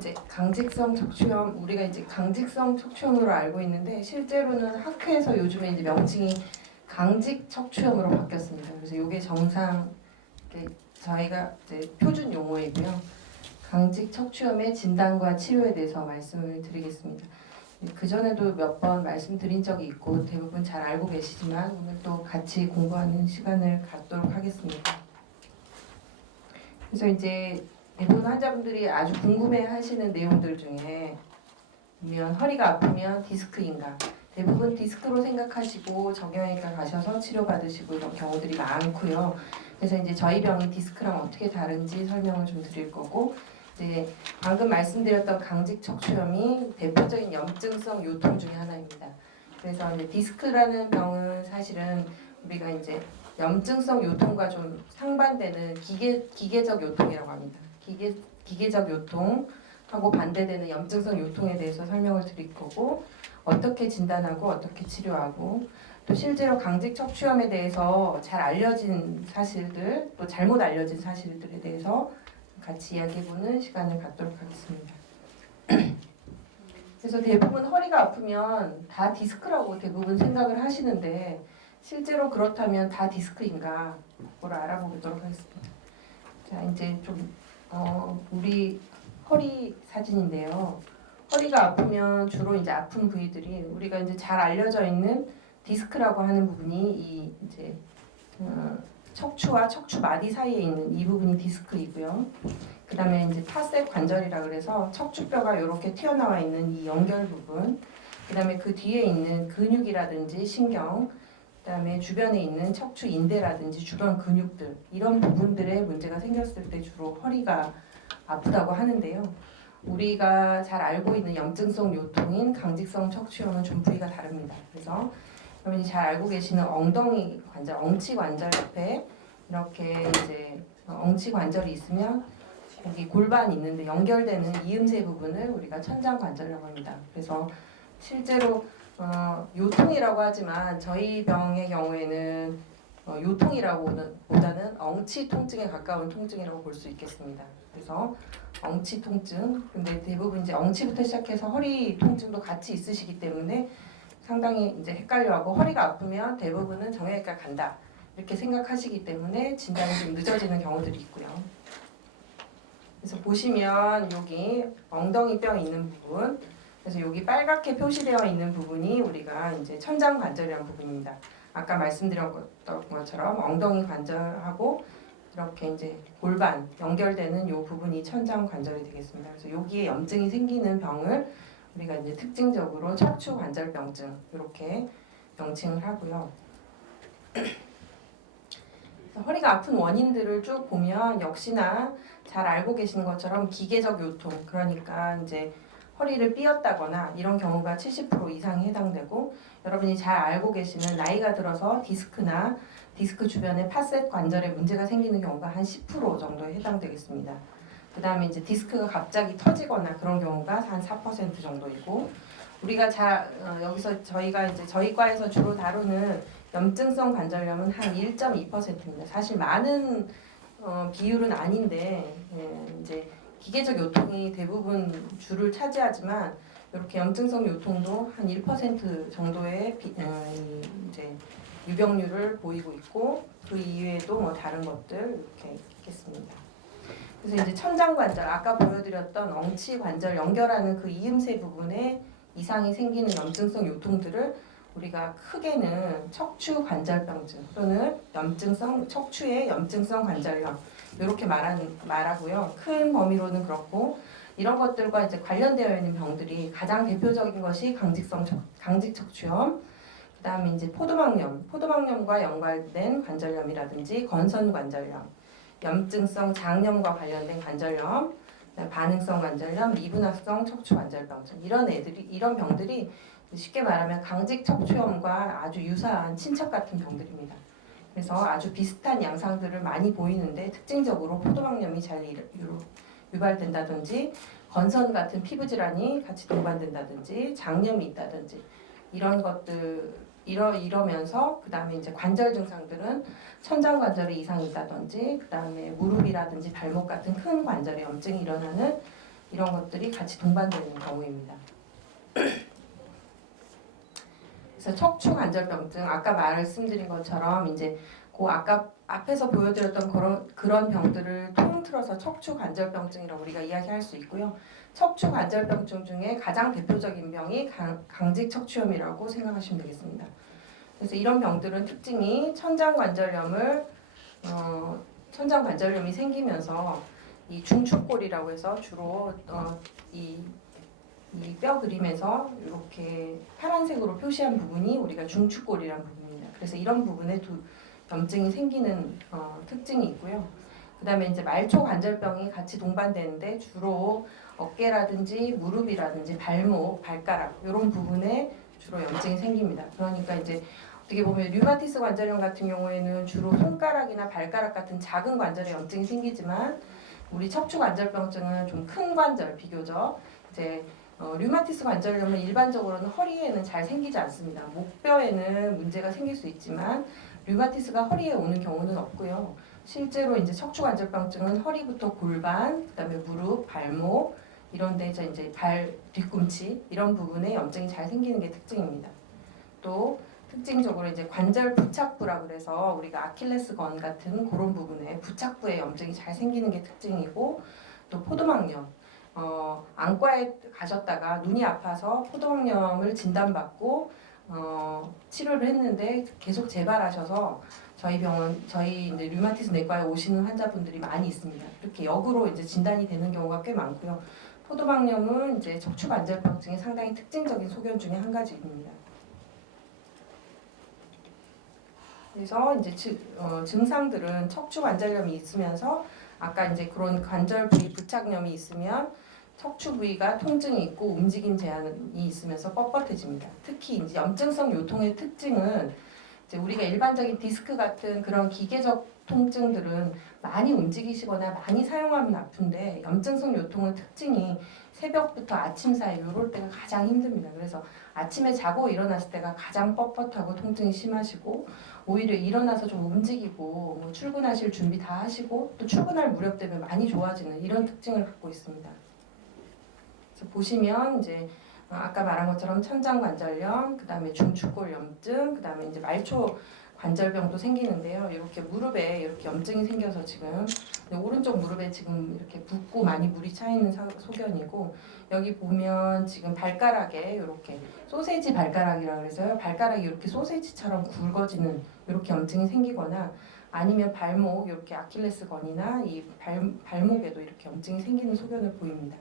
이제 강직성 척추염, 우리가 이제 강직성 척추염으로 알고 있는데 실제로는 학회에서 요즘에 이제 명칭이 강직 척추염으로 바뀌었습니다. 그래서 이게 정상 저희가 이제 표준 용어이고요. 강직 척추염의 진단과 치료에 대해서 말씀을 드리겠습니다. 그 전에도 몇 번 말씀드린 적이 있고 대부분 잘 알고 계시지만 오늘 또 같이 공부하는 시간을 갖도록 하겠습니다. 그래서 이제 대부분 환자분들이 아주 궁금해하시는 내용들 중에 보면 허리가 아프면 디스크인가? 대부분 디스크로 생각하시고 정형외과 가셔서 치료받으시고 이런 경우들이 많고요. 그래서 이제 저희 병이 디스크랑 어떻게 다른지 설명을 좀 드릴 거고, 이제 방금 말씀드렸던 강직 척추염이 대표적인 염증성 요통 중에 하나입니다. 그래서 이제 디스크라는 병은 사실은 우리가 이제 염증성 요통과 좀 상반되는 기계적 요통이라고 합니다. 기계적 요통하고 반대되는 염증성 요통에 대해서 설명을 드릴 거고, 어떻게 진단하고 어떻게 치료하고, 또 실제로 강직 척추염에 대해서 잘 알려진 사실들, 또 잘못 알려진 사실들에 대해서 같이 이야기해보는 시간을 갖도록 하겠습니다. 그래서 대부분 허리가 아프면 다 디스크라고 대부분 생각을 하시는데 실제로 그렇다면 다 디스크인가? 그걸 알아보도록 하겠습니다. 자, 이제 좀 우리 허리 사진인데요. 허리가 아프면 주로 이제 아픈 부위들이 우리가 이제 잘 알려져 있는 디스크라고 하는 부분이 이 이제 척추와 척추 마디 사이에 있는 이 부분이 디스크이고요. 그 다음에 이제 파셋 관절이라 그래서 척추뼈가 이렇게 튀어나와 있는 이 연결 부분, 그 다음에 그 뒤에 있는 근육이라든지 신경, 그 다음에 주변에 있는 척추 인대라든지 주변 근육들, 이런 부분들에 문제가 생겼을 때 주로 허리가 아프다고 하는데요. 우리가 잘 알고 있는 염증성 요통인 강직성 척추염은 좀 부위가 다릅니다. 그래서 여러분이 잘 알고 계시는 엉덩이 관절, 엉치 관절 옆에 이렇게 이제 엉치 관절이 있으면 거기 골반이 있는데 연결되는 이음새 부분을 우리가 천장 관절이라고 합니다. 그래서 실제로 요통이라고 하지만 저희 병의 경우에는 요통이라고보다는 엉치 통증에 가까운 통증이라고 볼 수 있겠습니다. 그래서 엉치 통증, 근데 대부분 이제 엉치부터 시작해서 허리 통증도 같이 있으시기 때문에 상당히 이제 헷갈려하고 허리가 아프면 대부분은 정형외과 간다 이렇게 생각하시기 때문에 진단이 좀 늦어지는 경우들이 있고요. 그래서 보시면 여기 엉덩이뼈 있는 부분, 그래서 여기 빨갛게 표시되어 있는 부분이 우리가 이제 천장 관절이라는 부분입니다. 아까 말씀드렸던 것처럼 엉덩이 관절하고 이렇게 이제 골반 연결되는 이 부분이 천장 관절이 되겠습니다. 그래서 여기에 염증이 생기는 병을 우리가 이제 특징적으로 척추 관절병증 이렇게 명칭을 하고요. 허리가 아픈 원인들을 쭉 보면 역시나 잘 알고 계시는 것처럼 기계적 요통, 그러니까 이제 허리를 삐었다거나 이런 경우가 70% 이상이 해당되고, 여러분이 잘 알고 계시는 나이가 들어서 디스크나 디스크 주변에 파셋 관절에 문제가 생기는 경우가 한 10% 정도에 해당되겠습니다. 그 다음에 이제 디스크가 갑자기 터지거나 그런 경우가 한 4% 정도이고, 우리가 여기서 저희가 이제 저희 과에서 주로 다루는 염증성 관절염은 한 1.2%입니다. 사실 많은 비율은 아닌데 이제 기계적 요통이 대부분 주를 차지하지만 이렇게 염증성 요통도 한 1% 정도의 이제 유병률을 보이고 있고, 그 이외에도 뭐 다른 것들 이렇게 있겠습니다. 그래서 이제 천장 관절, 아까 보여드렸던 엉치 관절 연결하는 그 이음새 부분에 이상이 생기는 염증성 요통들을 우리가 크게는 척추 관절병증 또는 척추의 염증성 관절염 이렇게 말하고요. 큰 범위로는 그렇고, 이런 것들과 이제 관련되어 있는 병들이 가장 대표적인 것이 강직 척추염, 그 다음에 이제 포도막염과 연관된 관절염이라든지 건선 관절염, 염증성 장염과 관련된 관절염, 반응성 관절염, 미분화성 척추 관절병증, 이런 병들이 쉽게 말하면 강직 척추염과 아주 유사한 친척 같은 병들입니다. 그래서 아주 비슷한 양상들을 많이 보이는데 특징적으로 포도막염이 잘 유발된다든지 건선 같은 피부 질환이 같이 동반된다든지 장염이 있다든지 이런 것들 이러면서 그 다음에 이제 관절 증상들은 천장 관절에 이상이 있다든지 그 다음에 무릎이라든지 발목 같은 큰 관절에 염증이 일어나는 이런 것들이 같이 동반되는 경우입니다. 그래서 척추관절병증 아까 말씀드린 것처럼 이제 그 아까 앞에서 보여드렸던 그런 병들을 통틀어서 척추관절병증이라고 우리가 이야기할 수 있고요. 척추관절병증 중에 가장 대표적인 병이 강직척추염이라고 생각하시면 되겠습니다. 그래서 이런 병들은 특징이 천장관절염이 생기면서 이 중축골이라고 해서 주로 이 뼈 그림에서 이렇게 파란색으로 표시한 부분이 우리가 중축골이라는 부분입니다. 그래서 이런 부분에 염증이 생기는 특징이 있고요. 그 다음에 이제 말초관절병이 같이 동반되는데 주로 어깨라든지 무릎이라든지 발목, 발가락 이런 부분에 주로 염증이 생깁니다. 그러니까 이제 어떻게 보면 류마티스 관절염 같은 경우에는 주로 손가락이나 발가락 같은 작은 관절에 염증이 생기지만 우리 척추관절병증은 좀 큰 관절 비교적 이제 류마티스 관절염은 일반적으로는 허리에는 잘 생기지 않습니다. 목뼈에는 문제가 생길 수 있지만 류마티스가 허리에 오는 경우는 없고요. 실제로 이제 척추관절병증은 허리부터 골반, 그다음에 무릎, 발목 이런 데서 이제 발 뒤꿈치 이런 부분에 염증이 잘 생기는 게 특징입니다. 또 특징적으로 이제 관절 부착부라 그래서 우리가 아킬레스건 같은 그런 부분에 부착부에 염증이 잘 생기는 게 특징이고 또 포도막염 안과에 가셨다가 눈이 아파서 포도막염을 진단받고 치료를 했는데 계속 재발하셔서 저희 이제 류마티스 내과에 오시는 환자분들이 많이 있습니다. 이렇게 역으로 이제 진단이 되는 경우가 꽤 많고요. 포도막염은 이제 척추관절병증의 상당히 특징적인 소견 중에 한 가지입니다. 그래서 이제 증상들은 척추관절염이 있으면서 아까 이제 그런 관절 부위 부착염이 있으면 척추 부위가 통증이 있고 움직임 제한이 있으면서 뻣뻣해집니다. 특히 이제 염증성 요통의 특징은 이제 우리가 일반적인 디스크 같은 그런 기계적 통증들은 많이 움직이시거나 많이 사용하면 아픈데 염증성 요통의 특징이 새벽부터 아침 사이 이럴 때가 가장 힘듭니다. 그래서 아침에 자고 일어났을 때가 가장 뻣뻣하고 통증이 심하시고 오히려 일어나서 좀 움직이고 뭐 출근하실 준비 다 하시고 또 출근할 무렵 되면 많이 좋아지는 이런 특징을 갖고 있습니다. 그래서 보시면 이제 아까 말한 것처럼 천장관절염, 그다음에 중축골염증, 그다음에 이제 말초 관절병도 생기는데요. 이렇게 무릎에 이렇게 염증이 생겨서 지금 오른쪽 무릎에 지금 이렇게 붓고 많이 물이 차 있는 소견이고 여기 보면 지금 발가락에 이렇게 소세지 발가락이라고 해서요. 발가락이 이렇게 소세지처럼 굵어지는 이렇게 염증이 생기거나 아니면 발목 이렇게 아킬레스건이나 이 발목에도 이렇게 염증이 생기는 소견을 보입니다.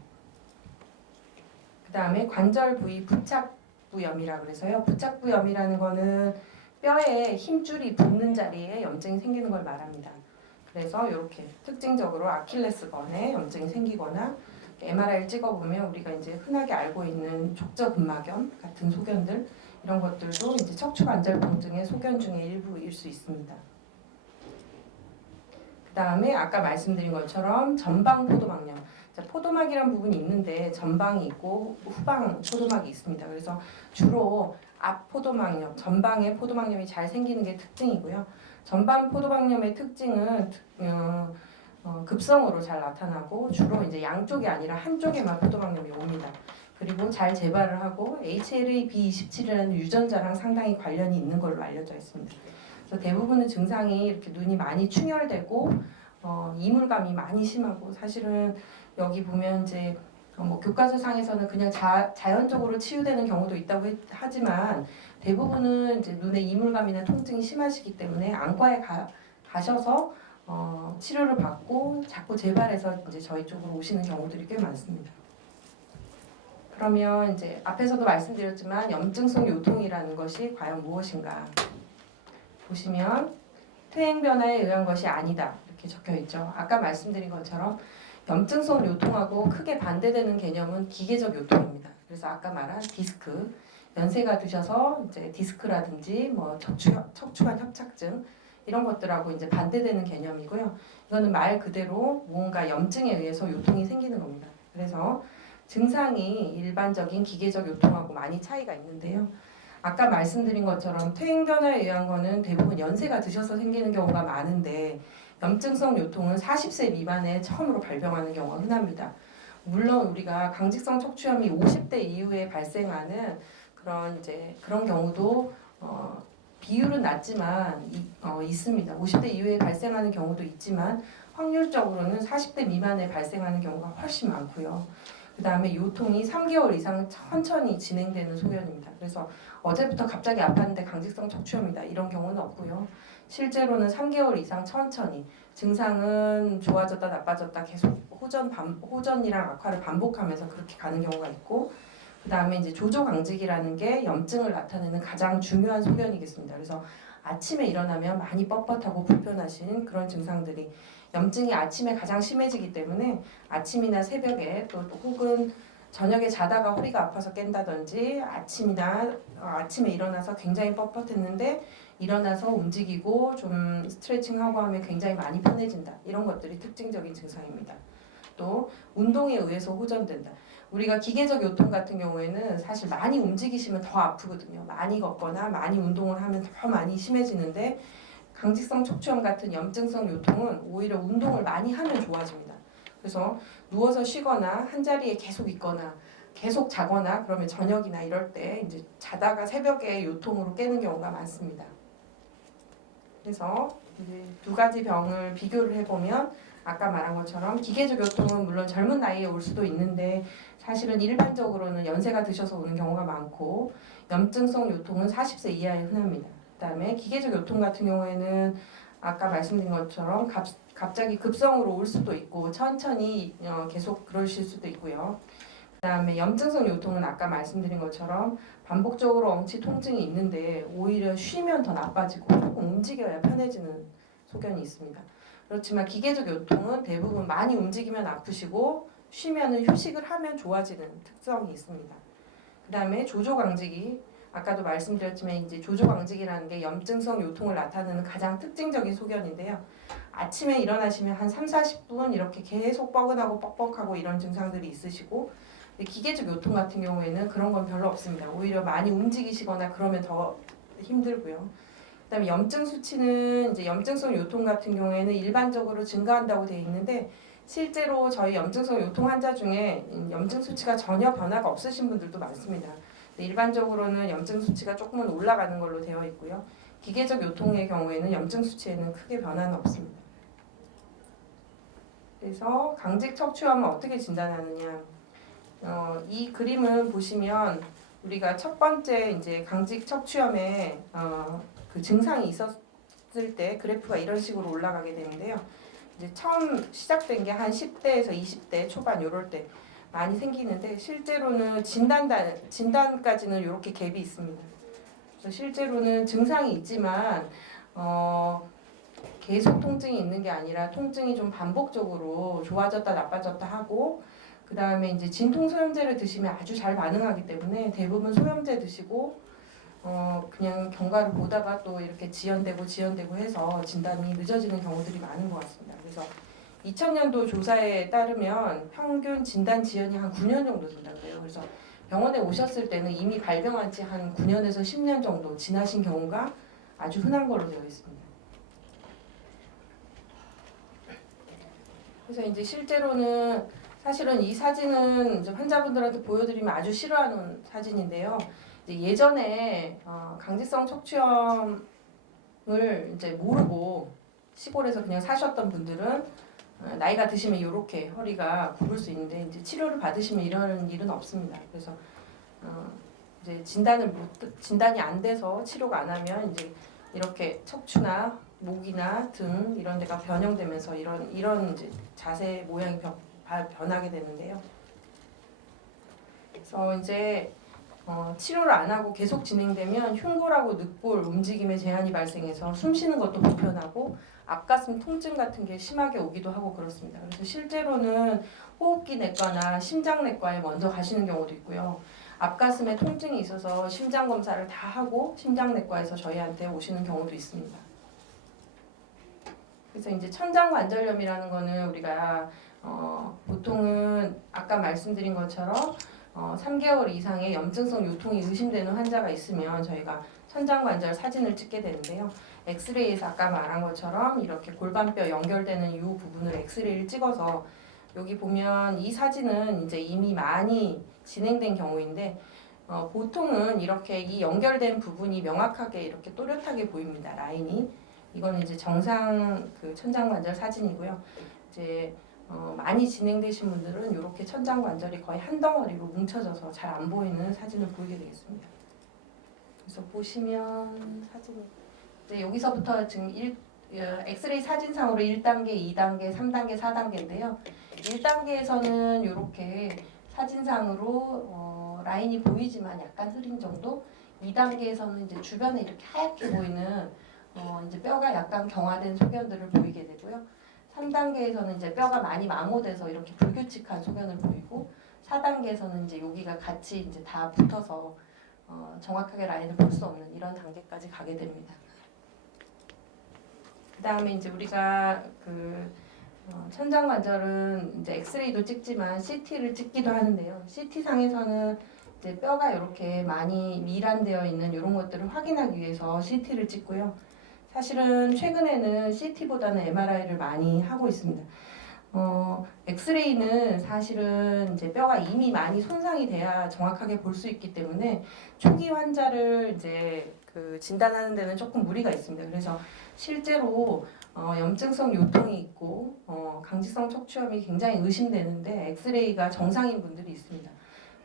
그 다음에 관절 부위 부착부염이라고 그래서요. 부착부염이라는 거는 뼈에 힘줄이 붙는 자리에 염증이 생기는 걸 말합니다. 그래서 이렇게 특징적으로 아킬레스건에 염증이 생기거나 MRI를 찍어보면 우리가 이제 흔하게 알고 있는 족저근막염 같은 소견들 이런 것들도 이제 척추관절병증의 소견 중에 일부일 수 있습니다. 그 다음에 아까 말씀드린 것처럼 전방 포도막염. 포도막이라는 부분이 있는데 전방이 있고 후방 포도막이 있습니다. 그래서 주로 앞 포도막염, 전방에 포도막염이 잘 생기는 게 특징이고요. 전방 포도막염의 특징은 급성으로 잘 나타나고 주로 이제 양쪽이 아니라 한쪽에만 포도막염이 옵니다. 그리고 잘 재발을 하고 HLA-B27이라는 유전자랑 상당히 관련이 있는 걸로 알려져 있습니다. 그래서 대부분의 증상이 이렇게 눈이 많이 충혈되고 이물감이 많이 심하고 사실은 여기 보면 이제 뭐 교과서상에서는 그냥 자연적으로 치유되는 경우도 있다고 하지만 대부분은 이제 눈에 이물감이나 통증이 심하시기 때문에 안과에 가셔서 치료를 받고 자꾸 재발해서 이제 저희 쪽으로 오시는 경우들이 꽤 많습니다. 그러면 이제 앞에서도 말씀드렸지만 염증성 요통이라는 것이 과연 무엇인가? 보시면 퇴행 변화에 의한 것이 아니다 이렇게 적혀 있죠. 아까 말씀드린 것처럼 염증성 요통하고 크게 반대되는 개념은 기계적 요통입니다. 그래서 아까 말한 디스크, 연세가 드셔서 이제 디스크라든지 뭐 척추관 협착증 이런 것들하고 이제 반대되는 개념이고요. 이거는 말 그대로 뭔가 염증에 의해서 요통이 생기는 겁니다. 그래서 증상이 일반적인 기계적 요통하고 많이 차이가 있는데요. 아까 말씀드린 것처럼 퇴행 변화에 의한 거는 대부분 연세가 드셔서 생기는 경우가 많은데 염증성 요통은 40세 미만에 처음으로 발병하는 경우가 흔합니다. 물론 우리가 강직성 척추염이 50대 이후에 발생하는 그런 경우도 비율은 낮지만 있습니다. 50대 이후에 발생하는 경우도 있지만 확률적으로는 40대 미만에 발생하는 경우가 훨씬 많고요. 그 다음에 요통이 3개월 이상 천천히 진행되는 소견입니다. 그래서 어제부터 갑자기 아팠는데 강직성 척추염이다 이런 경우는 없고요. 실제로는 3개월 이상 천천히 증상은 좋아졌다 나빠졌다 계속 호전이랑 악화를 반복하면서 그렇게 가는 경우가 있고, 그 다음에 이제 조조강직이라는 게 염증을 나타내는 가장 중요한 소견이겠습니다. 그래서 아침에 일어나면 많이 뻣뻣하고 불편하신 그런 증상들이, 염증이 아침에 가장 심해지기 때문에 아침이나 새벽에 또 혹은 저녁에 자다가 허리가 아파서 깬다든지 아침에 일어나서 굉장히 뻣뻣했는데 일어나서 움직이고 좀 스트레칭하고 하면 굉장히 많이 편해진다. 이런 것들이 특징적인 증상입니다. 또 운동에 의해서 호전된다. 우리가 기계적 요통 같은 경우에는 사실 많이 움직이시면 더 아프거든요. 많이 걷거나 많이 운동을 하면 더 많이 심해지는데 강직성 척추염 같은 염증성 요통은 오히려 운동을 많이 하면 좋아집니다. 그래서 누워서 쉬거나 한 자리에 계속 있거나 계속 자거나 그러면 저녁이나 이럴 때 이제 자다가 새벽에 요통으로 깨는 경우가 많습니다. 그래서 이제 두 가지 병을 비교를 해보면 아까 말한 것처럼 기계적 요통은 물론 젊은 나이에 올 수도 있는데 사실은 일반적으로는 연세가 드셔서 오는 경우가 많고, 염증성 요통은 40세 이하에 흔합니다. 그다음에 기계적 요통 같은 경우에는 아까 말씀드린 것처럼 갑자기 급성으로 올 수도 있고 천천히 계속 그러실 수도 있고요. 그다음에 염증성 요통은 아까 말씀드린 것처럼 반복적으로 엉치 통증이 있는데 오히려 쉬면 더 나빠지고 조금 움직여야 편해지는 소견이 있습니다. 그렇지만 기계적 요통은 대부분 많이 움직이면 아프시고 쉬면은 휴식을 하면 좋아지는 특성이 있습니다. 그다음에 조조강직이 아까도 말씀드렸지만 이제 조조강직이라는 게 염증성 요통을 나타내는 가장 특징적인 소견인데요. 아침에 일어나시면 한 3, 40분 이렇게 계속 뻐근하고 뻑뻑하고 이런 증상들이 있으시고, 기계적 요통 같은 경우에는 그런 건 별로 없습니다. 오히려 많이 움직이시거나 그러면 더 힘들고요. 그다음에 염증 수치는 이제 염증성 요통 같은 경우에는 일반적으로 증가한다고 되어 있는데 실제로 저희 염증성 요통 환자 중에 염증 수치가 전혀 변화가 없으신 분들도 많습니다. 일반적으로는 염증 수치가 조금은 올라가는 걸로 되어 있고요. 기계적 요통의 경우에는 염증 수치에는 크게 변화는 없습니다. 그래서 강직 척추염을 어떻게 진단하느냐? 이 그림을 보시면 우리가 첫 번째 이제 강직 척추염의 그 증상이 있었을 때 그래프가 이런 식으로 올라가게 되는데요. 이제 처음 시작된 게 한 10대에서 20대 초반 요럴 때 많이 생기는데 실제로는 진단까지는 이렇게 갭이 있습니다. 그래서 실제로는 증상이 있지만 계속 통증이 있는 게 아니라 통증이 좀 반복적으로 좋아졌다 나빠졌다 하고, 그 다음에 이제 진통 소염제를 드시면 아주 잘 반응하기 때문에 대부분 소염제 드시고 그냥 경과를 보다가 또 이렇게 지연되고 해서 진단이 늦어지는 경우들이 많은 것 같습니다. 그래서 2000년도 조사에 따르면 평균 진단 지연이 한 9년 정도 된다고 해요. 그래서 병원에 오셨을 때는 이미 발병한 지 한 9년에서 10년 정도 지나신 경우가 아주 흔한 걸로 되어 있습니다. 그래서 이제 실제로는 사실은 이 사진은 이제 환자분들한테 보여드리면 아주 싫어하는 사진인데요. 이제 예전에 강직성 척추염을 이제 모르고 시골에서 그냥 사셨던 분들은 나이가 드시면 이렇게 허리가 굽을 수 있는데 이제 치료를 받으시면 이런 일은 없습니다. 그래서 이제 진단이 안 돼서 치료가 안 하면 이제 이렇게 척추나 목이나 등 이런 데가 변형되면서 이런 이제 자세 모양이 변하게 되는데요. 그래서 이제 치료를 안 하고 계속 진행되면 흉골하고 늑골 움직임에 제한이 발생해서 숨 쉬는 것도 불편하고 앞가슴 통증 같은 게 심하게 오기도 하고 그렇습니다. 그래서 실제로는 호흡기 내과나 심장내과에 먼저 가시는 경우도 있고요. 앞가슴에 통증이 있어서 심장 검사를 다 하고 심장내과에서 저희한테 오시는 경우도 있습니다. 그래서 이제 천장관절염이라는 거는 우리가 보통은 아까 말씀드린 것처럼 3개월 이상의 염증성 요통이 의심되는 환자가 있으면 저희가 천장관절 사진을 찍게 되는데요. 엑스레이에서 아까 말한 것처럼 이렇게 골반뼈 연결되는 이 부분을 엑스레이를 찍어서 여기 보면 이 사진은 이제 이미 많이 진행된 경우인데 보통은 이렇게 이 연결된 부분이 명확하게 이렇게 또렷하게 보입니다. 라인이. 이거는 이제 정상 그 천장관절 사진이고요. 이제 많이 진행되신 분들은 이렇게 천장관절이 거의 한 덩어리로 뭉쳐져서 잘 안 보이는 사진을 보이게 되겠습니다. 그래서 보시면 사진이 이제 여기서부터 지금 엑스레이 사진상으로 1단계, 2단계, 3단계, 4단계인데요. 1단계에서는 이렇게 사진상으로 라인이 보이지만 약간 흐린 정도. 2단계에서는 이제 주변에 이렇게 하얗게 보이는 이제 뼈가 약간 경화된 소견들을 보이게 되고요. 3단계에서는 이제 뼈가 많이 마모돼서 이렇게 불규칙한 소견을 보이고 4단계에서는 이제 여기가 같이 이제 다 붙어서 정확하게 라인을 볼 수 없는 이런 단계까지 가게 됩니다. 그 다음에 이제 우리가 천장관절은 이제 엑스레이도 찍지만 CT를 찍기도 하는데요. CT 상에서는 이제 뼈가 이렇게 많이 밀안되어 있는 이런 것들을 확인하기 위해서 CT를 찍고요. 사실은 최근에는 CT보다는 MRI를 많이 하고 있습니다. 엑스레이는 사실은 이제 뼈가 이미 많이 손상이 돼야 정확하게 볼 수 있기 때문에 초기 환자를 이제 진단하는 데는 조금 무리가 있습니다. 그래서 실제로 염증성 요통이 있고 강직성 척추염이 굉장히 의심되는데 엑스레이가 정상인 분들이 있습니다.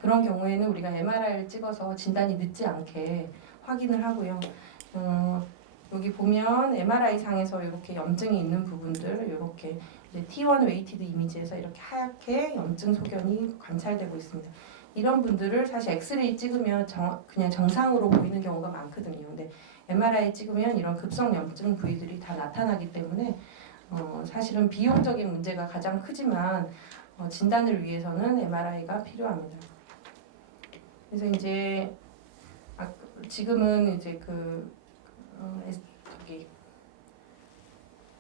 그런 경우에는 우리가 MRI를 찍어서 진단이 늦지 않게 확인을 하고요. 여기 보면 MRI 상에서 이렇게 염증이 있는 부분들 이렇게 T1 웨이티드 이미지에서 이렇게 하얗게 염증 소견이 관찰되고 있습니다. 이런 분들을 사실 엑스레이 찍으면 그냥 정상으로 보이는 경우가 많거든요. 근데 MRI 찍으면 이런 급성 염증 부위들이 다 나타나기 때문에 사실은 비용적인 문제가 가장 크지만 진단을 위해서는 MRI가 필요합니다. 그래서 이제 지금은 이제 저기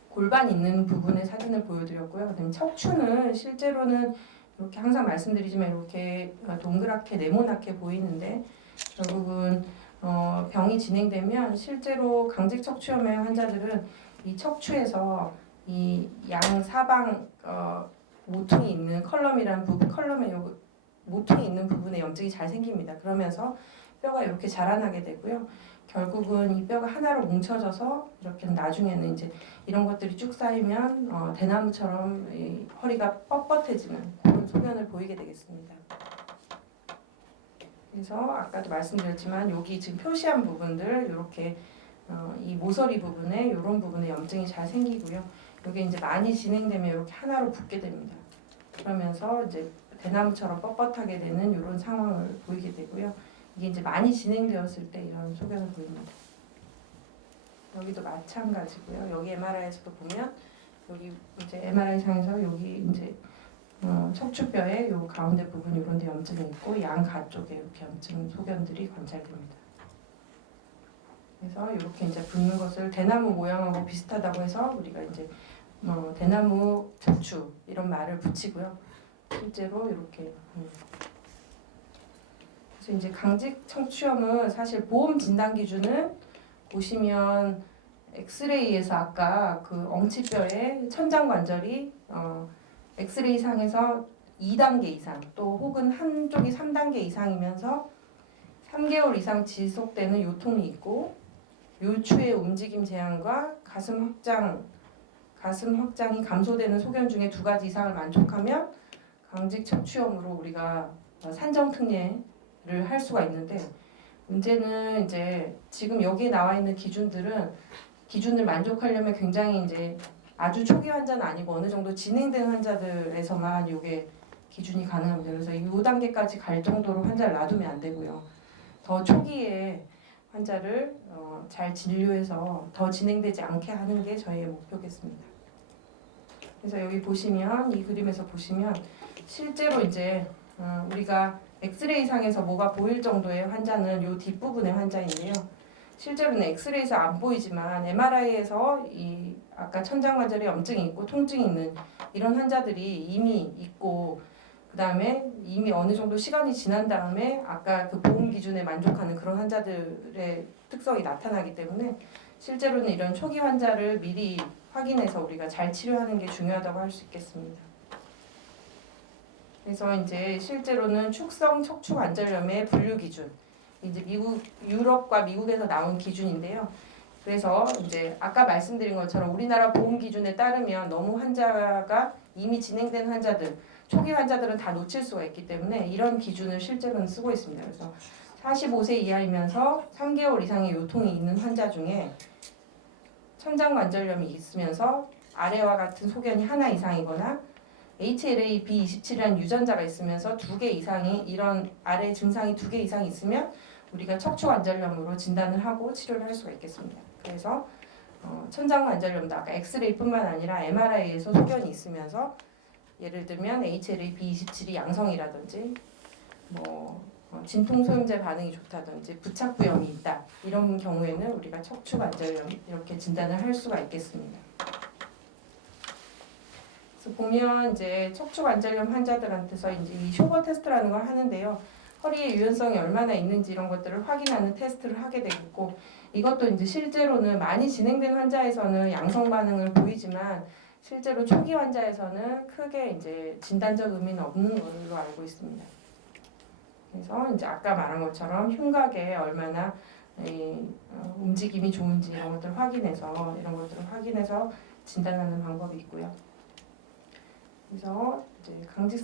골반 있는 부분의 사진을 보여드렸고요. 그다음에 척추는 실제로는 이렇게 항상 말씀드리지만 이렇게 동그랗게 네모나게 보이는데 결국은 병이 진행되면 실제로 강직 척추염의 환자들은 이 척추에서 이 양 사방 모퉁이 있는 컬럼이라는 부분, 컬럼에 모퉁이 있는 부분에 염증이 잘 생깁니다. 그러면서 뼈가 이렇게 자라나게 되고요. 결국은 이 뼈가 하나로 뭉쳐져서 이렇게 나중에는 이제 이런 것들이 쭉 쌓이면 대나무처럼 이 허리가 뻣뻣해지는 그런 소견을 보이게 되겠습니다. 그래서 아까도 말씀드렸지만 여기 지금 표시한 부분들 이렇게 이 모서리 부분에 이런 부분에 염증이 잘 생기고요. 이게 이제 많이 진행되면 이렇게 하나로 붙게 됩니다. 그러면서 이제 대나무처럼 뻣뻣하게 되는 이런 상황을 보이게 되고요. 이게 이제 많이 진행되었을 때 이런 소견을 보입니다. 여기도 마찬가지고요. 여기 MRI에서도 보면 여기 이제 MRI 상에서 여기 이제 척추뼈의 요 가운데 부분 이런 데 염증이 있고 양가 쪽에 이렇게 염증 소견들이 관찰됩니다. 그래서 이렇게 이제 붓는 것을 대나무 모양하고 비슷하다고 해서 우리가 이제 대나무 척추 이런 말을 붙이고요. 실제로 이렇게 그래서 이제 강직 척추염은 사실 보험 진단 기준은 보시면 엑스레이에서 아까 엉치뼈의 천장 관절이 엑스레이 상에서 2단계 이상 또 혹은 한쪽이 3단계 이상이면서 3개월 이상 지속되는 요통이 있고 요추의 움직임 제한과 가슴 확장이 감소되는 소견 중에 2가지 이상을 만족하면 강직 척추염으로 우리가 산정 특례를 할 수가 있는데 문제는 이제 지금 여기에 나와 있는 기준을 만족하려면 굉장히 이제 아주 초기 환자는 아니고 어느 정도 진행된 환자들에서만 이게 기준이 가능합니다. 그래서 이 5단계까지 갈 정도로 환자를 놔두면 안 되고요. 더 초기에 환자를 잘 진료해서 더 진행되지 않게 하는 게 저희의 목표겠습니다. 그래서 여기 보시면 이 그림에서 보시면 실제로 이제 우리가 엑스레이 상에서 뭐가 보일 정도의 환자는 이 뒷부분의 환자인데요. 실제로는 엑스레이에서 안 보이지만 MRI에서 이 아까 천장관절에 염증이 있고 통증이 있는 이런 환자들이 이미 있고 그 다음에 이미 어느 정도 시간이 지난 다음에 아까 그 보험 기준에 만족하는 그런 환자들의 특성이 나타나기 때문에 실제로는 이런 초기 환자를 미리 확인해서 우리가 잘 치료하는 게 중요하다고 할 수 있겠습니다. 그래서 이제 실제로는 축성 척추 관절염의 분류 기준, 이제 유럽과 미국에서 나온 기준인데요. 그래서 이제 아까 말씀드린 것처럼 우리나라 보험 기준에 따르면 너무 환자가 이미 진행된 환자들, 초기 환자들은 다 놓칠 수가 있기 때문에 이런 기준을 실제로는 쓰고 있습니다. 그래서 45세 이하이면서 3개월 이상의 요통이 있는 환자 중에 천장관절염이 있으면서 아래와 같은 소견이 하나 이상이거나 HLA-B27이라는 유전자가 있으면서 2개 이상이 이런 아래 증상이 2개 이상 있으면 우리가 척추관절염으로 진단을 하고 치료를 할 수가 있겠습니다. 그래서 천장관절염도 아까 엑스레이뿐만 아니라 MRI에서 소견이 있으면서 예를 들면 HLA-B27이 양성이라든지 진통소염제 반응이 좋다든지 부착부염이 있다 이런 경우에는 우리가 척추관절염 이렇게 진단을 할 수가 있겠습니다. 그래서 보면 이제 척추관절염 환자들한테서 이제 이 쇼거 테스트라는 걸 하는데요. 허리의 유연성이 얼마나 있는지 이런 것들을 확인하는 테스트를 하게 되겠고 이것도 이제 실제로는 많이 진행된 환자에서는 양성 반응을 보이지만 실제로 초기 환자에서는 크게 이제 진단적 의미는 없는 걸로 알고 있습니다. 그래서 이제 아까 말한 것처럼 흉곽에 얼마나 움직임이 좋은지 이런 것들을 확인해서 진단하는 방법이 있고요. 그래서 이제 강직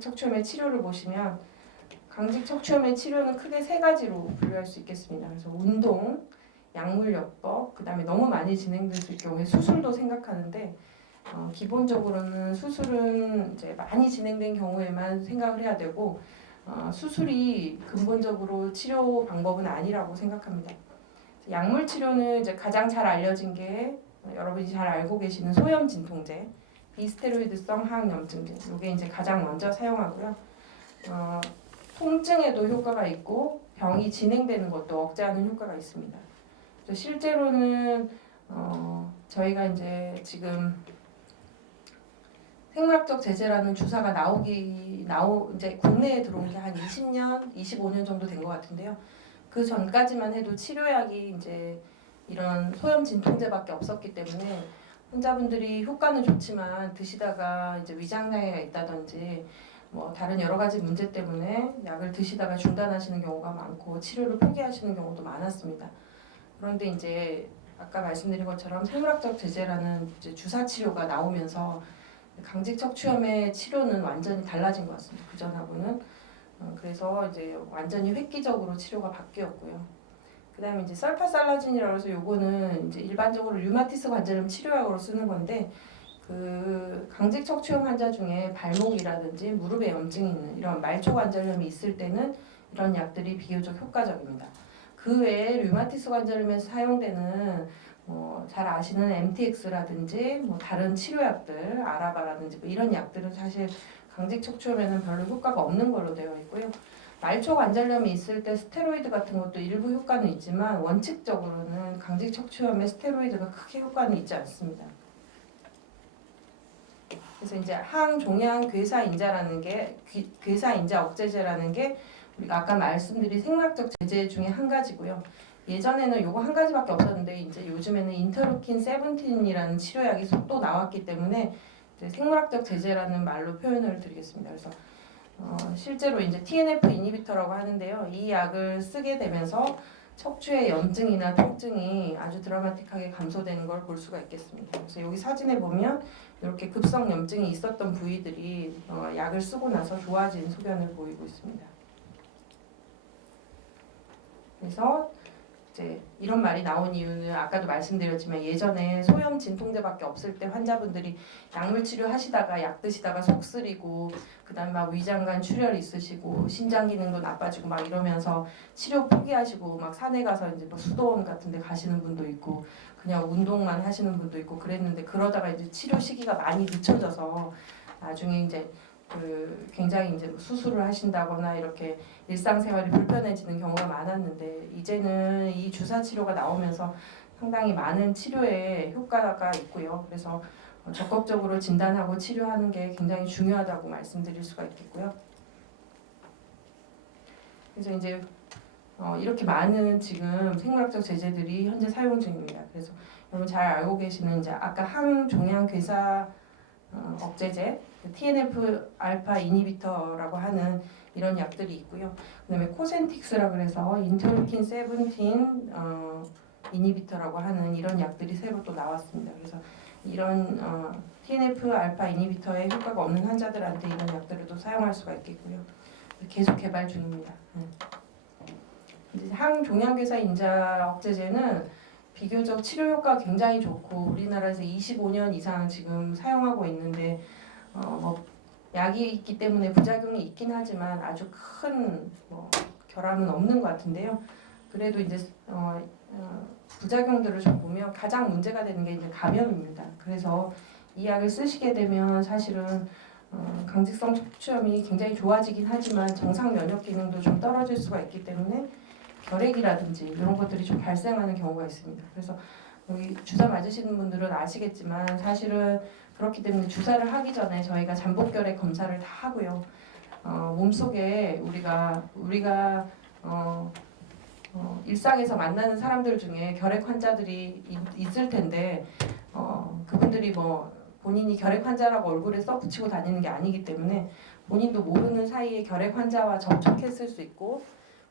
척추염의 치료를 보시면 강직 척추염의 치료는 크게 3가지로 분류할 수 있겠습니다. 그래서 운동, 약물요법, 그다음에 너무 많이 진행될 경우에 수술도 생각하는데 기본적으로는 수술은 이제 많이 진행된 경우에만 생각을 해야 되고 수술이 근본적으로 치료 방법은 아니라고 생각합니다. 약물 치료는 이제 가장 잘 알려진 게 여러분이 잘 알고 계시는 소염 진통제, 비스테로이드성 항염증제, 이게 이제 가장 먼저 사용하고요. 통증에도 효과가 있고 병이 진행되는 것도 억제하는 효과가 있습니다. 실제로는 저희가 이제 지금 생물학적 제재라는 주사가 이제 국내에 들어온 게 한 20년, 25년 정도 된 것 같은데요. 그 전까지만 해도 치료약이 이제 이런 소염 진통제밖에 없었기 때문에 환자분들이 효과는 좋지만 드시다가 이제 위장 장애가 있다든지 다른 여러 가지 문제 때문에 약을 드시다가 중단하시는 경우가 많고 치료를 포기하시는 경우도 많았습니다. 그런데 이제 아까 말씀드린 것처럼 생물학적 제재라는 이제 주사 치료가 나오면서 강직 척추염의 치료는 완전히 달라진 것 같습니다. 그 전하고는 그래서 이제 완전히 획기적으로 치료가 바뀌었고요. 그다음에 이제 설파살라진이라고 해서 요거는 이제 일반적으로 류마티스 관절염 치료약으로 쓰는 건데 그 강직 척추염 환자 중에 발목이라든지 무릎에 염증이 있는 이런 말초 관절염이 있을 때는 이런 약들이 비교적 효과적입니다. 그 외에 류마티스 관절염에서 사용되는 잘 아시는 MTX라든지 다른 치료약들, 아라바라든지 이런 약들은 사실 강직 척추염에는 별로 효과가 없는 걸로 되어 있고요. 말초 관절염이 있을 때 스테로이드 같은 것도 일부 효과는 있지만 원칙적으로는 강직 척추염에 스테로이드가 크게 효과는 있지 않습니다. 그래서 이제 항종양 괴사인자라는 게 괴사인자 억제제라는 게 우리가 아까 말씀드린 생물학적 제제 중에 한 가지고요. 예전에는 요거 한 가지밖에 없었는데 이제 요즘에는 인터루킨 17이라는 치료약이 또 나왔기 때문에 이제 생물학적 제제라는 말로 표현을 드리겠습니다. 그래서 실제로 이제 TNF 이니비터라고 하는데요. 이 약을 쓰게 되면서 척추의 염증이나 통증이 아주 드라마틱하게 감소되는 걸 볼 수가 있겠습니다. 그래서 여기 사진에 보면 이렇게 급성 염증이 있었던 부위들이 약을 쓰고 나서 좋아진 소견을 보이고 있습니다. 그래서 이제 이런 말이 나온 이유는 아까도 말씀드렸지만 예전에 소염 진통제밖에 없을 때 환자분들이 약물 치료하시다가 약 드시다가 속 쓰리고 그다음에 막 위장관 출혈 있으시고 신장 기능도 나빠지고 막 이러면서 치료 포기하시고 막 산에 가서 이제 막 수도원 같은 데 가시는 분도 있고 그냥 운동만 하시는 분도 있고 그랬는데 그러다가 이제 치료 시기가 많이 늦춰져서 나중에 이제 굉장히 이제 수술을 하신다거나 이렇게 일상생활이 불편해지는 경우가 많았는데 이제는 이 주사 치료가 나오면서 상당히 많은 치료에 효과가 있고요. 그래서 적극적으로 진단하고 치료하는 게 굉장히 중요하다고 말씀드릴 수가 있겠고요. 그래서 이제 이렇게 많은 지금 생물학적 제재들이 현재 사용 중입니다. 그래서 여러분 잘 알고 계시는 이제 아까 항종양 괴사 억제제, TNF 알파 이니비터라고 하는 이런 약들이 있고요. 그다음에 코센틱스라고 해서 인터루킨 17 이니비터라고 하는 이런 약들이 새로 또 나왔습니다. 그래서 이런 TNF 알파 이니비터의 효과가 없는 환자들한테 이런 약들을 또 사용할 수가 있겠고요. 계속 개발 중입니다. 이제 항종양괴사 인자 억제제는 비교적 치료 효과가 굉장히 좋고 우리나라에서 25년 이상 지금 사용하고 있는데 뭐 약이 있기 때문에 부작용이 있긴 하지만 아주 큰 결함은 없는 것 같은데요. 그래도 이제 부작용들을 좀 보면 가장 문제가 되는 게 이제 감염입니다. 그래서 이 약을 쓰시게 되면 사실은 강직성 척추염이 굉장히 좋아지긴 하지만 정상 면역 기능도 좀 떨어질 수가 있기 때문에 결핵이라든지 이런 것들이 좀 발생하는 경우가 있습니다. 그래서 여기 주사 맞으시는 분들은 아시겠지만 사실은 그렇기 때문에 주사를 하기 전에 저희가 잠복결핵 검사를 다 하고요. 몸속에 우리가 일상에서 만나는 사람들 중에 결핵 환자들이 있을 텐데 그분들이 뭐 본인이 결핵 환자라고 얼굴에 써붙이고 다니는 게 아니기 때문에 본인도 모르는 사이에 결핵 환자와 접촉했을 수 있고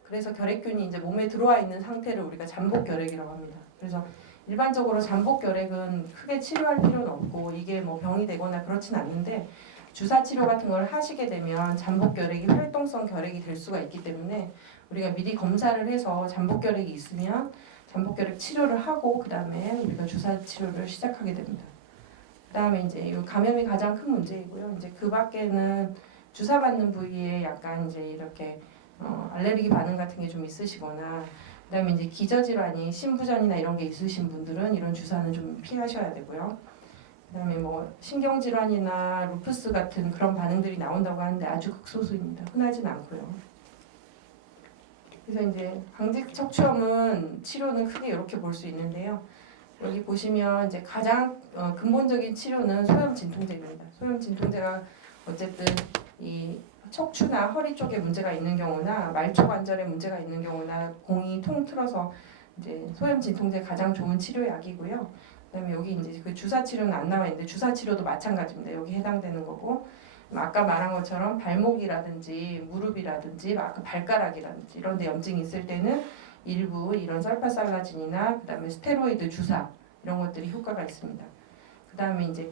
그래서 결핵균이 이제 몸에 들어와 있는 상태를 우리가 잠복결핵이라고 합니다. 그래서 일반적으로 잠복결핵은 크게 치료할 필요는 없고 이게 뭐 병이 되거나 그렇진 않는데 주사 치료 같은 걸 하시게 되면 잠복결핵이 활동성 결핵이 될 수가 있기 때문에 우리가 미리 검사를 해서 잠복결핵이 있으면 잠복결핵 치료를 하고 그 다음에 우리가 주사 치료를 시작하게 됩니다. 그 다음에 이제 이 감염이 가장 큰 문제이고요. 이제 그 밖에는 주사 받는 부위에 약간 이제 이렇게 알레르기 반응 같은 게 좀 있으시거나 그다음에 이제 기저질환이 심부전이나 이런 게 있으신 분들은 이런 주사는 좀 피하셔야 되고요. 그다음에 뭐 신경질환이나 루푸스 같은 그런 반응들이 나온다고 하는데 아주 극소수입니다. 흔하진 않고요. 그래서 이제 강직 척추염은 치료는 크게 이렇게 볼 수 있는데요. 여기 보시면 이제 가장 근본적인 치료는 소염 진통제입니다. 소염 진통제가 어쨌든 이 척추나 허리 쪽에 문제가 있는 경우나 말초 관절에 문제가 있는 경우나 공이 통틀어서 이제 소염 진통제 가장 좋은 치료약이고요. 그다음에 여기 이제 그 주사 치료는 안 나와 있는데 주사 치료도 마찬가지입니다. 여기 해당되는 거고 아까 말한 것처럼 발목이라든지 무릎이라든지 아까 발가락이라든지 이런 데 염증이 있을 때는 일부 이런 설파살라진이나 그다음에 스테로이드 주사 이런 것들이 효과가 있습니다. 그다음에 이제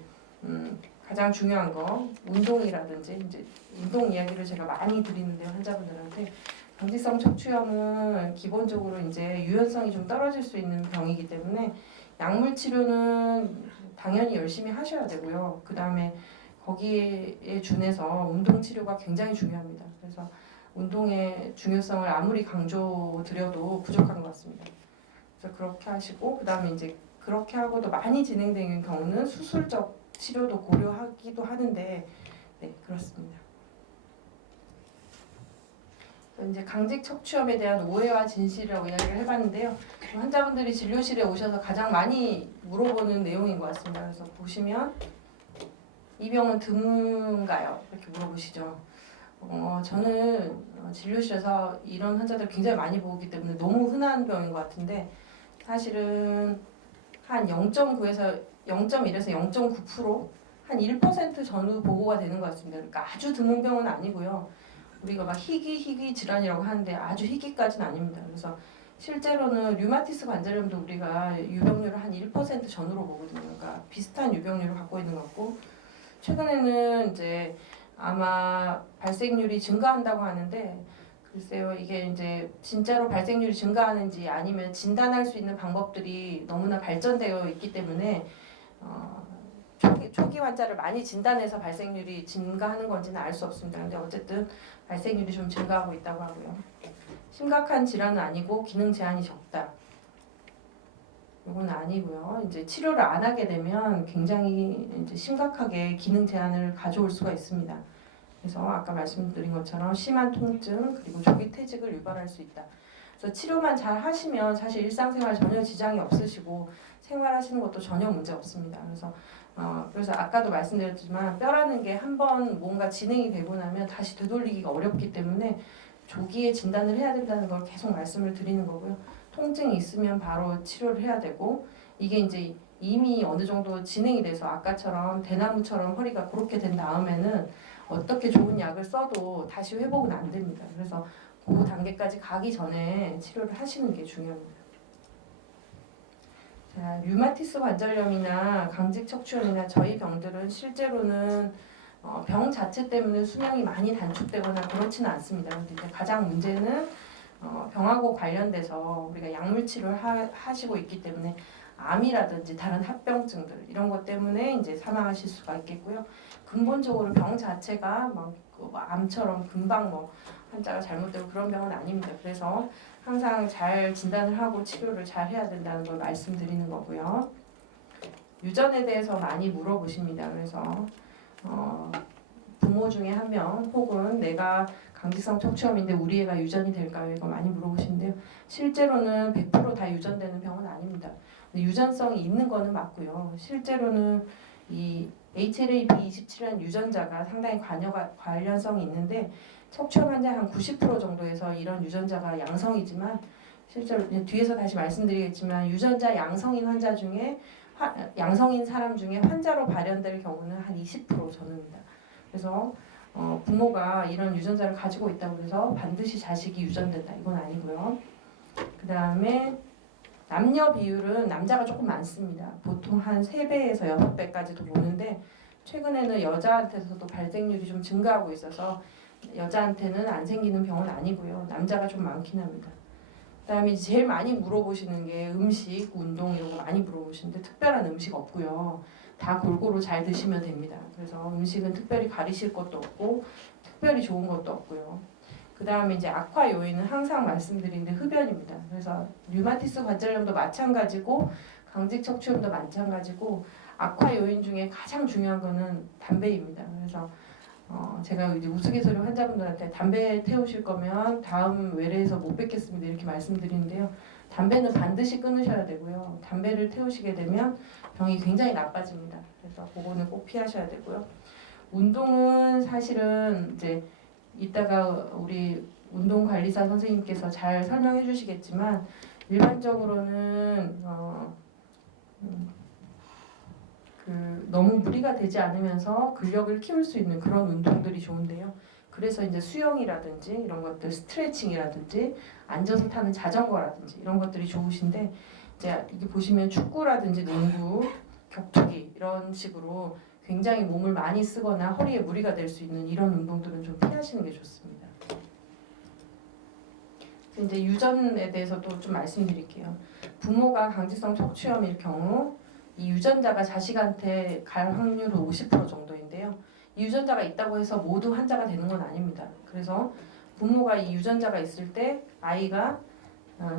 가장 중요한 거 운동이라든지 이제 운동 이야기를 제가 많이 드리는데요 환자분들한테 강직성 척추염은 기본적으로 이제 유연성이 좀 떨어질 수 있는 병이기 때문에 약물 치료는 당연히 열심히 하셔야 되고요. 그 다음에 거기에 준해서 운동 치료가 굉장히 중요합니다. 그래서 운동의 중요성을 아무리 강조드려도 부족한 것 같습니다. 그래서 그렇게 하시고 그 다음에 이제 그렇게 하고도 많이 진행되는 경우는 수술적 치료도 고려하기도 하는데 네 그렇습니다. 이제 강직 척추염에 대한 오해와 진실이라고 이야기를 해봤는데요. 환자분들이 진료실에 오셔서 가장 많이 물어보는 내용인 것 같습니다. 그래서 보시면 이 병은 드문가요? 이렇게 물어보시죠. 저는 진료실에서 이런 환자들 굉장히 많이 보기 때문에 너무 흔한 병인 것 같은데 사실은 한 0.9에서 0.1에서 0.9%, 한 1% 전후 보고가 되는 것 같습니다. 그러니까 아주 드문 병은 아니고요. 우리가 막 희귀 질환이라고 하는데 아주 희귀까지는 아닙니다. 그래서 실제로는 류마티스 관절염도 우리가 유병률을 한 1% 전후로 보거든요. 그러니까 비슷한 유병률을 갖고 있는 것 같고 최근에는 이제 아마 발생률이 증가한다고 하는데 글쎄요 이게 이제 진짜로 발생률이 증가하는지 아니면 진단할 수 있는 방법들이 너무나 발전되어 있기 때문에 초기 환자를 많이 진단해서 발생률이 증가하는 건지는 알 수 없습니다. 근데 어쨌든 발생률이 좀 증가하고 있다고 하고요. 심각한 질환은 아니고 기능 제한이 적다. 이건 아니고요. 이제 치료를 안 하게 되면 굉장히 이제 심각하게 기능 제한을 가져올 수가 있습니다. 그래서 아까 말씀드린 것처럼 심한 통증 그리고 조기 퇴직을 유발할 수 있다. 그래서 치료만 잘 하시면 사실 일상생활 전혀 지장이 없으시고 생활하시는 것도 전혀 문제 없습니다. 그래서 아까도 말씀드렸지만 뼈라는 게 한번 뭔가 진행이 되고 나면 다시 되돌리기가 어렵기 때문에 조기에 진단을 해야 된다는 걸 계속 말씀을 드리는 거고요. 통증이 있으면 바로 치료를 해야 되고 이게 이제 이미 어느 정도 진행이 돼서 아까처럼 대나무처럼 허리가 그렇게 된 다음에는 어떻게 좋은 약을 써도 다시 회복은 안 됩니다. 그래서 그 단계까지 가기 전에 치료를 하시는 게 중요합니다. 자, 류마티스 관절염이나 강직 척추염이나 저희 병들은 실제로는 병 자체 때문에 수명이 많이 단축되거나 그렇지는 않습니다. 근데 이제 가장 문제는 병하고 관련돼서 우리가 약물 치료를 하시고 있기 때문에 암이라든지 다른 합병증들 이런 것 때문에 이제 사망하실 수가 있겠고요. 근본적으로 병 자체가 뭐 암처럼 금방 뭐 환자가 잘못되고 그런 병은 아닙니다. 그래서 항상 잘 진단을 하고 치료를 잘 해야 된다는 걸 말씀드리는 거고요. 유전에 대해서 많이 물어보십니다. 그래서 부모 중에 한 명 혹은 내가 강직성 척추염인데 우리 애가 유전이 될까요? 이거 많이 물어보시는데요. 실제로는 100%다 유전되는 병은 아닙니다. 근데 유전성이 있는 거는 맞고요. 실제로는 이 HLA-B27이라는 유전자가 상당히 관련성이 있는데 척추염 환자 한 90% 정도에서 이런 유전자가 양성이지만 실제로 뒤에서 다시 말씀드리겠지만 유전자 양성인 환자 중에 양성인 사람 중에 환자로 발현될 경우는 한 20% 전후입니다. 그래서 부모가 이런 유전자를 가지고 있다고 해서 반드시 자식이 유전된다 이건 아니고요. 그 다음에 남녀 비율은 남자가 조금 많습니다. 보통 한 3배에서 6배까지도 보는데 최근에는 여자한테서도 발생률이 좀 증가하고 있어서 여자한테는 안 생기는 병은 아니고요. 남자가 좀 많긴 합니다. 그다음에 제일 많이 물어보시는 게 음식, 운동 이런 거 많이 물어보시는데 특별한 음식 없고요. 다 골고루 잘 드시면 됩니다. 그래서 음식은 특별히 가리실 것도 없고 특별히 좋은 것도 없고요. 그 다음에 이제 악화 요인은 항상 말씀드리는데 흡연입니다. 그래서 류마티스 관절염도 마찬가지고 강직 척추염도 마찬가지고 악화 요인 중에 가장 중요한 거는 담배입니다. 그래서 제가 이제 우스갯소리 환자분들한테 담배 태우실 거면 다음 외래에서 못 뵙겠습니다 이렇게 말씀드리는데요. 담배는 반드시 끊으셔야 되고요. 담배를 태우시게 되면 병이 굉장히 나빠집니다. 그래서 그거는 꼭 피하셔야 되고요. 운동은 사실은 이제 이따가 우리 운동관리사 선생님께서 잘 설명해 주시겠지만 일반적으로는 너무 무리가 되지 않으면서 근력을 키울 수 있는 그런 운동들이 좋은데요. 그래서 이제 수영이라든지 이런 것들, 스트레칭이라든지 앉아서 타는 자전거라든지 이런 것들이 좋으신데 이제 이게 보시면 축구라든지 농구, 격투기 이런 식으로 굉장히 몸을 많이 쓰거나 허리에 무리가 될 수 있는 이런 운동들은 좀 피하시는 게 좋습니다. 이제 유전에 대해서도 좀 말씀드릴게요. 부모가 강직성 척추염일 경우 이 유전자가 자식한테 갈 확률은 50% 정도인데요. 이 유전자가 있다고 해서 모두 환자가 되는 건 아닙니다. 그래서 부모가 이 유전자가 있을 때 아이가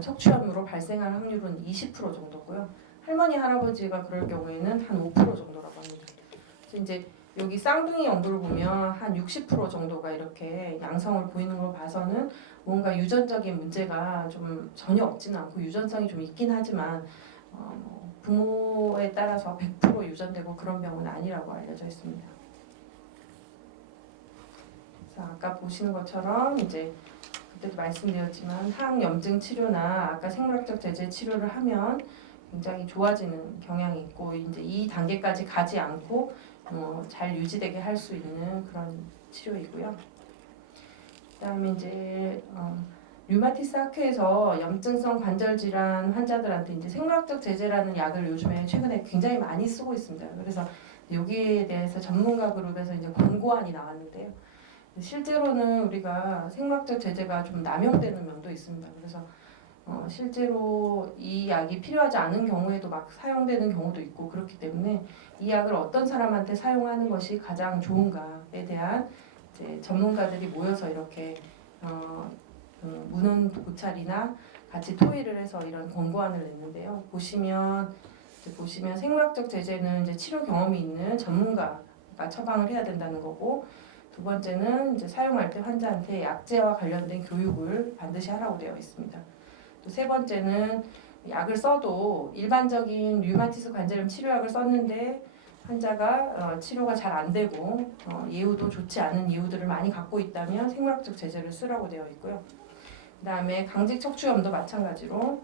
척추염으로 발생할 확률은 20% 정도고요. 할머니 할아버지가 그럴 경우에는 한 5% 정도라고 합니다. 그래서 이제 여기 쌍둥이 연부를 보면 한 60% 정도가 이렇게 양성을 보이는 걸 봐서는 뭔가 유전적인 문제가 좀 전혀 없지는 않고 유전성이 좀 있긴 하지만 부모에 따라서 100% 유전되고 그런 병은 아니라고 알려져 있습니다. 그래서 아까 보시는 것처럼 이제 그때도 말씀드렸지만 항염증 치료나 아까 생물학적 제재 치료를 하면 굉장히 좋아지는 경향이 있고 이제 이 단계까지 가지 않고 잘 유지되게 할 수 있는 그런 치료이고요. 그다음에 이제 류마티스 학회에서 염증성 관절 질환 환자들한테 이제 생물학적 제재라는 약을 요즘에 최근에 굉장히 많이 쓰고 있습니다. 그래서 여기에 대해서 전문가 그룹에서 이제 권고안이 나왔는데요. 실제로는 우리가 생물학적 제재가 좀 남용되는 면도 있습니다. 그래서 실제로 이 약이 필요하지 않은 경우에도 막 사용되는 경우도 있고 그렇기 때문에 이 약을 어떤 사람한테 사용하는 것이 가장 좋은가에 대한 이제 전문가들이 모여서 이렇게 문헌 고찰이나 같이 토의를 해서 이런 권고안을 냈는데요. 보시면 생물학적 제재는 이제 치료 경험이 있는 전문가가 처방을 해야 된다는 거고, 두 번째는 이제 사용할 때 환자한테 약제와 관련된 교육을 반드시 하라고 되어 있습니다. 또 세 번째는 약을 써도 일반적인 류마티스 관절염 치료약을 썼는데 환자가 치료가 잘 안 되고 예후도 좋지 않은 이유들을 많이 갖고 있다면 생물학적 제재를 쓰라고 되어 있고요. 그다음에 강직 척추염도 마찬가지로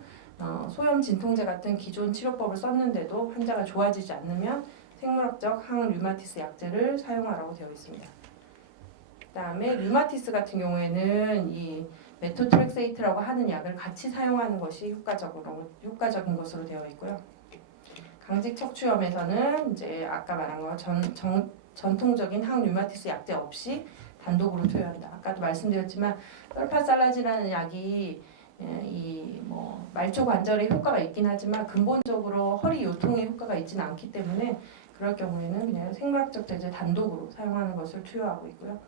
소염 진통제 같은 기존 치료법을 썼는데도 환자가 좋아지지 않으면 생물학적 항류마티스 약제를 사용하라고 되어 있습니다. 그다음에 류마티스 같은 경우에는 이 메토트렉세이트라고 하는 약을 같이 사용하는 것이 효과적인 것으로 되어 있고요. 강직 척추염에서는 이제 아까 말한 거 전통적인 항류마티스 약제 없이 단독으로 투여한다. 아까도 말씀드렸지만 설파살라진이라는 약이 이 뭐 말초 관절에 효과가 있긴 하지만 근본적으로 허리 요통에 효과가 있지는 않기 때문에 그럴 경우에는 그냥 생물학적 제제 단독으로 사용하는 것을 투여하고 있고요.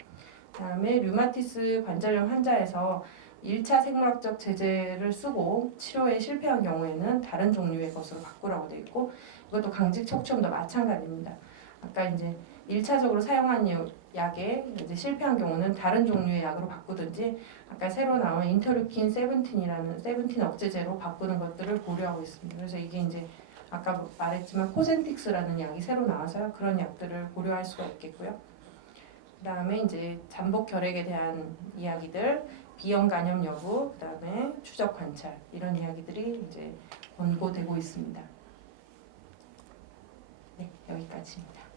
그다음에 류마티스 관절염 환자에서 1차 생물학적 제제를 쓰고 치료에 실패한 경우에는 다른 종류의 것으로 바꾸라고 되어 있고 이것도 강직 척추염도 마찬가지입니다. 아까 이제 1차적으로 사용한 약에 이제 실패한 경우는 다른 종류의 약으로 바꾸든지 아까 새로 나온 인터루킨 17 억제제로 바꾸는 것들을 고려하고 있습니다. 그래서 이게 이제 아까 말했지만 코센틱스라는 약이 새로 나와서요. 그런 약들을 고려할 수가 있겠고요. 그다음에 이제 잠복 결핵에 대한 이야기들, 비형 간염 여부, 그다음에 추적 관찰 이런 이야기들이 이제 권고되고 있습니다. 네, 여기까지입니다.